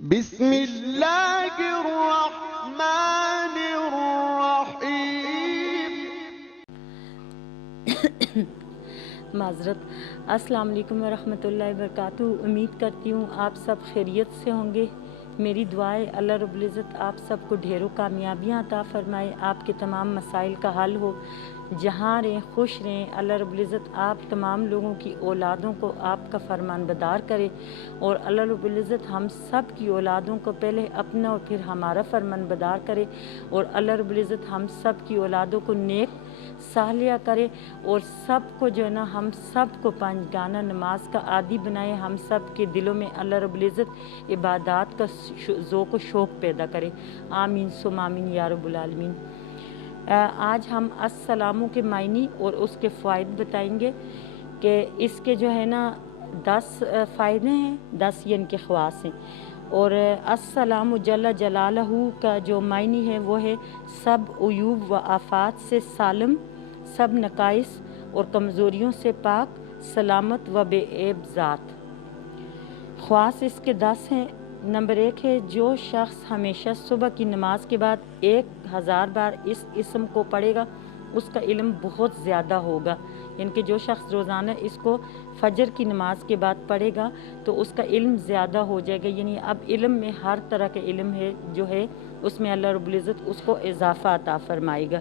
بسم اللہ الرحمن الرحیم۔ معذرت۔ السلام علیکم ورحمۃ اللہ وبرکاتہ۔ امید کرتی ہوں آپ سب خیریت سے ہوں گے۔ میری دعائے اللہ رب العزت آپ سب کو ڈھیروں کامیابیاں عطا فرمائے، آپ کے تمام مسائل کا حل ہو، جہاں رہیں خوش رہیں۔ اللہ رب العزت آپ تمام لوگوں کی اولادوں کو آپ کا فرمان بدار کرے، اور اللہ رب العزت ہم سب کی اولادوں کو پہلے اپنا اور پھر ہمارا فرمان بدار کرے، اور اللہ رب العزت ہم سب کی اولادوں کو نیک صالحہ کرے، اور سب کو جو ہے نا ہم سب کو پانچ گانا نماز کا عادی بنائے، ہم سب کے دلوں میں اللہ رب العزت عبادات کا ذوق و شوق پیدا کرے۔ آمین ثم آمین یا رب العالمین۔ آج ہم السلاموں کے معنی اور اس کے فوائد بتائیں گے کہ اس کے جو ہے نا 10 فائدے ہیں، 10 یعنی کہ خواص ہیں، اور السلام جل جلالہ کا جو معنی ہے وہ ہے سب عیوب و آفات سے سالم، سب نقائص اور کمزوریوں سے پاک، سلامت و بے عیب ذات۔ خواص اس کے 10 ہیں۔ نمبر 1 ہے جو شخص ہمیشہ صبح کی نماز کے بعد 1000 بار اس اسم کو پڑھے گا اس کا علم بہت زیادہ ہوگا، یعنی کہ جو شخص روزانہ اس کو فجر کی نماز کے بعد پڑھے گا تو اس کا علم زیادہ ہو جائے گا، یعنی اب علم میں ہر طرح کے علم ہے جو ہے اس میں اللہ رب العزت اس کو اضافہ عطا فرمائے گا۔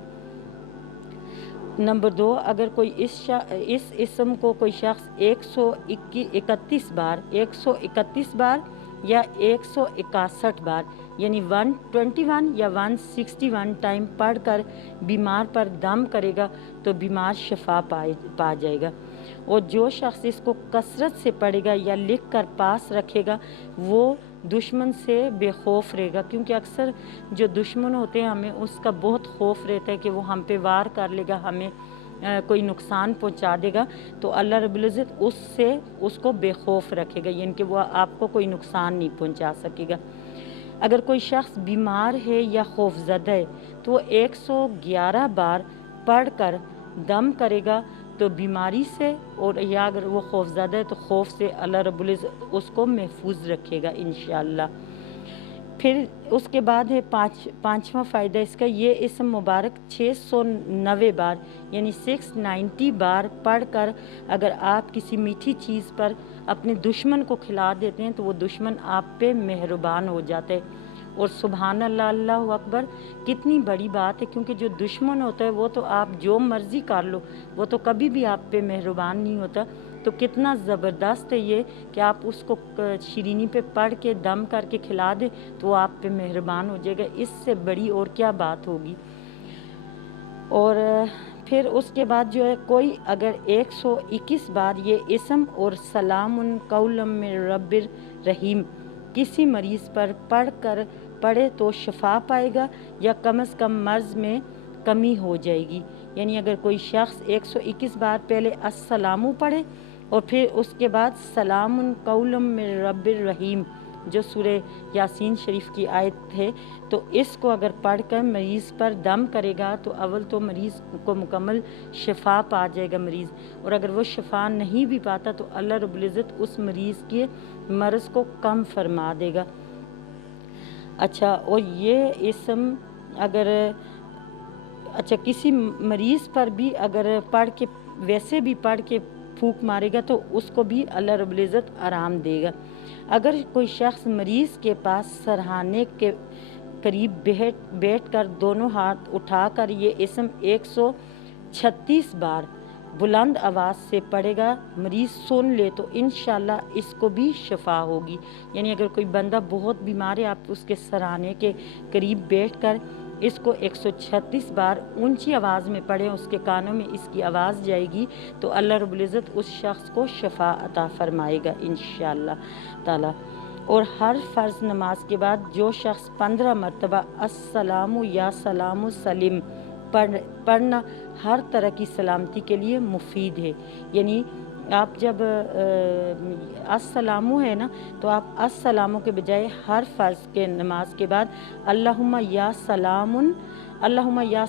نمبر 2، اگر کوئی اس اسم کو کوئی شخص 131 بار یا 161 بار یعنی 121 یا 161 ٹائم پڑھ کر بیمار پر دم کرے گا تو بیمار شفا پا جائے گا، اور جو شخص اس کو کثرت سے پڑھے گا یا لکھ کر پاس رکھے گا وہ دشمن سے بے خوف رہے گا، کیونکہ اکثر جو دشمن ہوتے ہیں ہمیں اس کا بہت خوف رہتا ہے کہ وہ ہم پہ وار کر لے گا، ہمیں کوئی نقصان پہنچا دے گا، تو اللہ رب العزت اس کو بے خوف رکھے گا، یعنی کہ وہ آپ کو کوئی نقصان نہیں پہنچا سکے گا۔ اگر کوئی شخص بیمار ہے یا خوف زدہ ہے تو وہ 111 بار پڑھ کر دم کرے گا تو بیماری سے، اور یا اگر وہ خوف زدہ ہے تو خوف سے اللہ رب العزت اس کو محفوظ رکھے گا انشاءاللہ۔ پھر اس کے بعد ہے پانچواں فائدہ اس کا، یہ اسم مبارک 690 بار یعنی 690 بار پڑھ کر اگر آپ کسی میٹھی چیز پر اپنے دشمن کو کھلا دیتے ہیں تو وہ دشمن آپ پہ مہربان ہو جاتا ہے، اور سبحان اللہ، اللہ اکبر، کتنی بڑی بات ہے، کیونکہ جو دشمن ہوتا ہے وہ تو آپ جو مرضی کر لو وہ تو کبھی بھی آپ پہ مہربان نہیں ہوتا، تو کتنا زبردست ہے یہ کہ آپ اس کو شیرینی پہ پڑھ کے دم کر کے کھلا دیں تو وہ آپ پہ مہربان ہو جائے گا، اس سے بڑی اور کیا بات ہوگی۔ اور پھر اس کے بعد جو ہے کوئی اگر 121 بار یہ اسم اور سلام قولا من رب الرحیم کسی مریض پر پڑھے تو شفا پائے گا یا کم از کم مرض میں کمی ہو جائے گی، یعنی اگر کوئی شخص 121 بار پہلے السلام پڑھے اور پھر اس کے بعد سلام قولا من رب الرحیم جو سورہ یاسین شریف کی آیت ہے، تو اس کو اگر پڑھ کر مریض پر دم کرے گا تو اول تو مریض کو مکمل شفا پا جائے گا مریض، اور اگر وہ شفا نہیں بھی پاتا تو اللہ رب العزت اس مریض کے مرض کو کم فرما دے گا۔ اچھا، اور یہ اسم اگر کسی مریض پر بھی اگر پڑھ کے ویسے بھی پڑھ کے پھونک مارے گا تو اس کو بھی اللہ رب العزت آرام دے گا۔ اگر کوئی شخص مریض کے پاس سرہانے کے قریب بیٹھ کر دونوں ہاتھ اٹھا کر یہ اسم 136 بار بلند آواز سے پڑھے گا، مریض سن لے تو انشاءاللہ اس کو بھی شفا ہوگی، یعنی اگر کوئی بندہ بہت بیمار ہے آپ اس کے سرہانے کے قریب بیٹھ کر اس کو 136 بار اونچی آواز میں پڑھیں، اس کے کانوں میں اس کی آواز جائے گی تو اللہ رب العزت اس شخص کو شفا عطا فرمائے گا انشاءاللہ تعالی۔ اور ہر فرض نماز کے بعد جو شخص 15 مرتبہ السلام یا سلام سلیم پڑھنا ہر طرح کی سلامتی کے لیے مفید ہے، یعنی آپ جب السلام ہے نا تو آپ السلام کے بجائے ہر فرض کے نماز کے بعد اللہم یا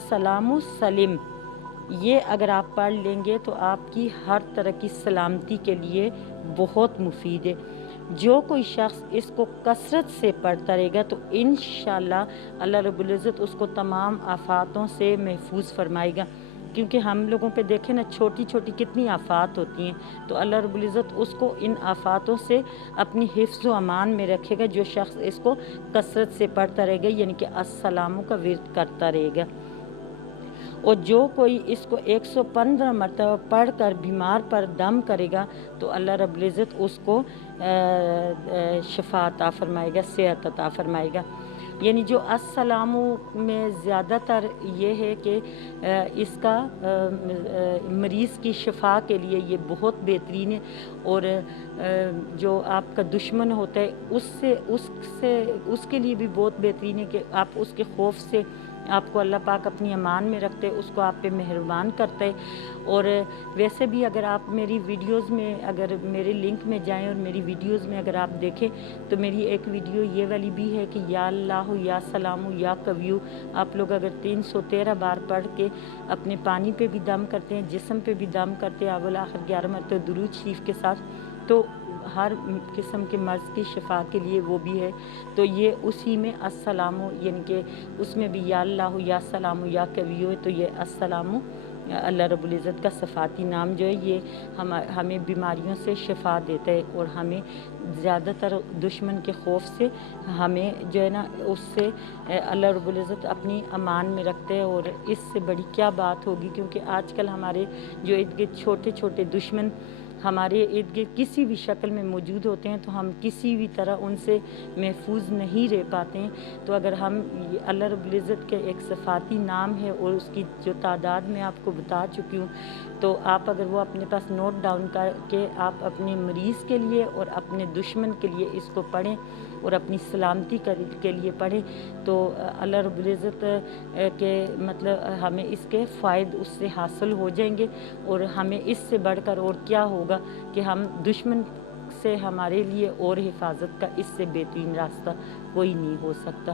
سلام سلیم یہ اگر آپ پڑھ لیں گے تو آپ کی ہر طرح کی سلامتی کے لیے بہت مفید ہے۔ جو کوئی شخص اس کو کثرت سے پڑھتا رہے گا تو انشاءاللہ اللہ رب العزت اس کو تمام آفاتوں سے محفوظ فرمائے گا، کیونکہ ہم لوگوں پہ دیکھیں نا چھوٹی چھوٹی کتنی آفات ہوتی ہیں، تو اللہ رب العزت اس کو ان آفاتوں سے اپنی حفظ و امان میں رکھے گا جو شخص اس کو کثرت سے پڑھتا رہے گا، یعنی کہ السلاموں کا ورد کرتا رہے گا۔ اور جو کوئی اس کو 115 مرتبہ پڑھ کر بیمار پر دم کرے گا تو اللہ رب العزت اس کو شفا عطا فرمائے گا، صحت عطا فرمائے گا۔ یعنی جو السلام میں زیادہ تر یہ ہے کہ اس کا مریض کی شفا کے لیے یہ بہت بہترین ہے، اور جو آپ کا دشمن ہوتا ہے اس کے لیے بھی بہت بہترین ہے کہ آپ اس کے خوف سے آپ کو اللہ پاک اپنی امان میں رکھتے، اس کو آپ پہ مہربان کرتے۔ اور ویسے بھی اگر آپ میری ویڈیوز میں اگر میرے لنک میں جائیں اور میری ویڈیوز میں اگر آپ دیکھیں تو میری ایک ویڈیو یہ والی بھی ہے کہ یا اللہ یا سلام یا کبیو، آپ لوگ اگر 313 بار پڑھ کے اپنے پانی پہ بھی دم کرتے ہیں، جسم پہ بھی دم کرتے ہیں اول آخر 11 مرتبہ درود شریف کے ساتھ، تو ہر قسم کے مرض کی شفا کے لیے وہ بھی ہے۔ تو یہ اسی میں السلام، یعنی کہ اس میں بھی یا اللہ یا سلام یا کبیو ہے، تو یہ السلام اللہ رب العزت کا صفاتی نام جو ہے یہ ہمیں بیماریوں سے شفا دیتا ہے، اور ہمیں زیادہ تر دشمن کے خوف سے ہمیں جو ہے نا اس سے اللہ رب العزت اپنی امان میں رکھتے ہیں۔ اور اس سے بڑی کیا بات ہوگی، کیونکہ آج کل ہمارے جو ارد گرد چھوٹے چھوٹے دشمن ہمارے ارد گرد کسی بھی شکل میں موجود ہوتے ہیں تو ہم کسی بھی طرح ان سے محفوظ نہیں رہ پاتے ہیں۔ تو اگر ہم اللہ رب العزت کے ایک صفاتی نام ہے اور اس کی جو تعداد میں آپ کو بتا چکی ہوں، تو آپ اگر وہ اپنے پاس نوٹ ڈاؤن کر کے آپ اپنے مریض کے لیے اور اپنے دشمن کے لیے اس کو پڑھیں اور اپنی سلامتی کے لیے پڑھیں، تو اللہ رب العزت کے مطلب ہمیں اس کے فائد اس سے حاصل ہو جائیں گے، اور ہمیں اس سے بڑھ کر اور کیا ہوگا کہ ہم دشمن سے ہمارے لیے اور حفاظت کا اس سے بہترین راستہ کوئی نہیں ہو سکتا۔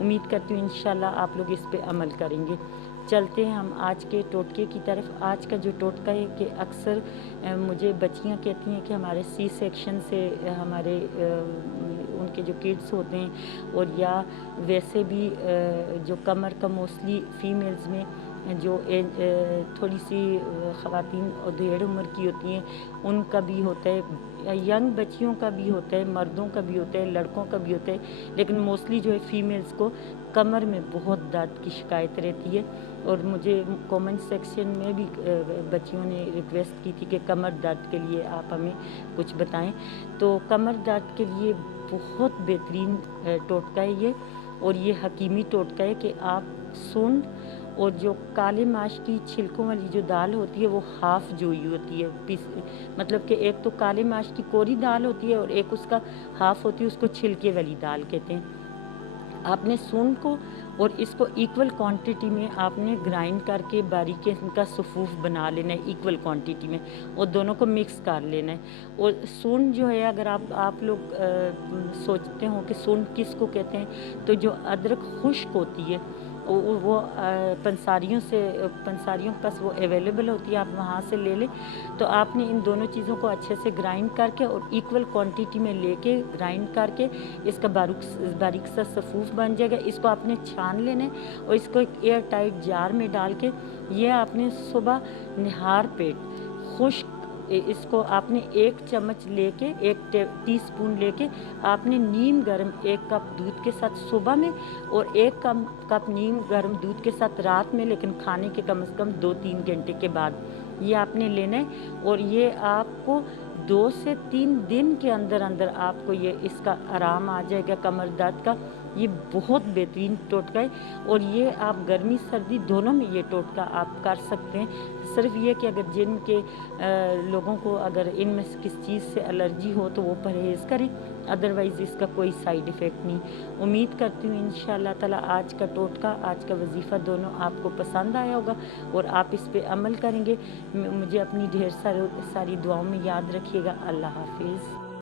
امید کرتی ہوں انشاءاللہ آپ لوگ اس پہ عمل کریں گے۔ چلتے ہیں ہم آج کے ٹوٹکے کی طرف۔ آج کا جو ٹوٹکا ہے کہ اکثر مجھے بچیاں کہتی ہیں کہ ہمارے سی سیکشن سے ہمارے ان کے جو کڈس ہوتے ہیں، اور یا ویسے بھی جو کمر کا موسٹلی فیمیلز میں جو تھوڑی سی خواتین ادھیڑ عمر کی ہوتی ہیں ان کا بھی ہوتا ہے، ینگ بچیوں کا بھی ہوتا ہے، مردوں کا بھی ہوتا ہے، لڑکوں کا بھی ہوتا ہے، لیکن موسٹلی جو ہے فیمیلز کو کمر میں بہت درد کی شکایت رہتی ہے۔ اور مجھے کومنٹ سیکشن میں بھی بچیوں نے ریکویسٹ کی تھی کہ کمر درد کے لیے آپ ہمیں کچھ بتائیں، تو کمر درد کے لیے بہت بہترین ٹوٹکا ہے یہ، اور یہ حکیمی ٹوٹکا ہے کہ آپ سونڈ اور جو کالے ماش کی چھلکوں والی جو دال ہوتی ہے وہ ہاف جوئی ہوتی ہے، مطلب کہ ایک تو کالے ماش کی کوری دال ہوتی ہے اور ایک اس کا ہاف ہوتی ہے، اس کو چھلکے والی دال کہتے ہیں۔ آپ نے سونڈ کو اور اس کو ایکول کوانٹٹی میں آپ نے گرائنڈ کر کے باریک ان کا صفوف بنا لینا ہے ایکول کوانٹٹی میں، اور دونوں کو مکس کر لینا ہے۔ اور سونڈ جو ہے اگر آپ لوگ سوچتے ہوں کہ سونڈ کس کو کہتے ہیں، تو جو ادرک خشک ہوتی ہے وہ پنساریوں کے پاس وہ اویلیبل ہوتی ہے، آپ وہاں سے لے لیں۔ تو آپ نے ان دونوں چیزوں کو اچھے سے گرائنڈ کر کے اور ایکول کوانٹٹی میں لے کے گرائنڈ کر کے اس کا باریک سا صفوف بن جائے گا۔ اس کو آپ نے چھان لینا ہے اور اس کو ایک ایئر ٹائٹ جار میں ڈال کے یہ آپ نے صبح نہار پیٹ خشک اس کو آپ نے 1 چمچ لے کے 1 ٹی سپون لے کے آپ نے نیم گرم 1 کپ دودھ کے ساتھ صبح میں اور 1 کپ نیم گرم دودھ کے ساتھ رات میں، لیکن کھانے کے کم از کم 2-3 گھنٹے کے بعد یہ آپ نے لینا ہے۔ اور یہ آپ کو 2 سے 3 دن کے اندر آپ کو یہ اس کا آرام آ جائے گا کمر درد کا۔ یہ بہت بہترین ٹوٹکا ہے، اور یہ آپ گرمی سردی دونوں میں یہ ٹوٹکا آپ کر سکتے ہیں۔ صرف یہ کہ اگر جن کے لوگوں کو اگر ان میں کس چیز سے الرجی ہو تو وہ پرہیز کریں، ادروائز اس کا کوئی سائیڈ ایفیکٹ نہیں۔ امید کرتی ہوں انشاءاللہ تعالی آج کا ٹوٹکا، آج کا وظیفہ دونوں آپ کو پسند آیا ہوگا اور آپ اس پہ عمل کریں گے۔ مجھے اپنی ڈھیر ساری دعاؤں میں یاد رکھیے گا۔ اللہ حافظ۔